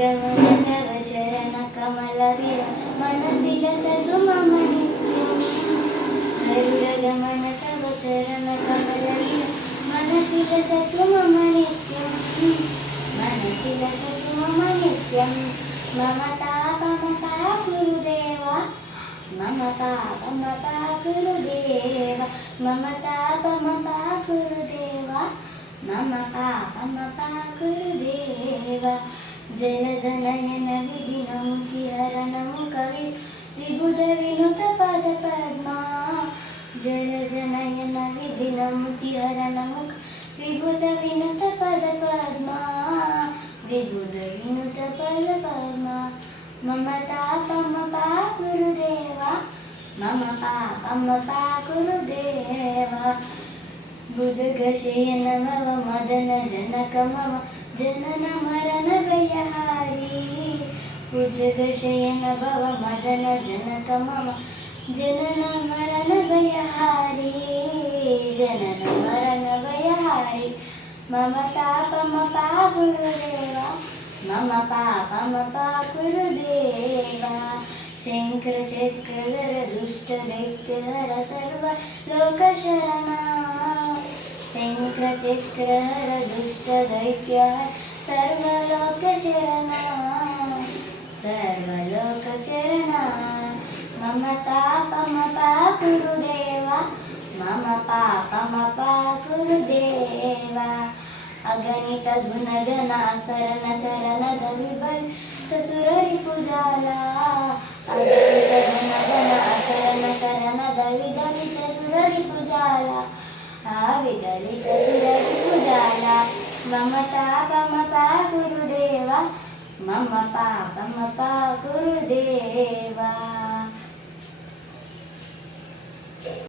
गमन तव चरण कमल मनसि लसतु मम नित्यं गरुडगमन तव चरण कमल मनसि लसतु मम नित्यं मनसि लसतु मम नित्यं मम तापमपा गुरुदेव मम पापमपा गुरुदेव मम तापमपा गुरुदेव मम पापमपा गुरुदेव जलजनयन विधिनमुचिहरणमु कवि विबुध विनुत पद पद्मा जलजनयन विधिनमुचिहरणमु विबुध विनुत पद पद्मा विबुध विनुत पद पद्मा मम तापमपा गुरुदेव मम पापमपा गुरुदेव भुजगशयन भव मदन जनक मम जनन मरण भयहारी भुजगशयन भव मदन जनक मम जनन मरण भयहारी जनन मरण भयहारी मम तापमपा गुरुदेव मम पापमपा गुरुदेव शंकर चक्रधर दुष्ट दैत्यहर सर्व लोकशरणा शंकर चक्रधर दुष्ट दैत्यहर सर्वलोकशरणा सर्वलोकशरणा मम तापमपा गुरुदेव मम पापमपा गुरुदेव अगणित गुणगण शरण शरणद विबल सुररि पूजाला अगणित गुणगण शरण शरणद विदलित सुररि पूजाला विदलित सुररि पूजाला मम तापमपा गुरुदेव मम पापमपा गुरुदेवा।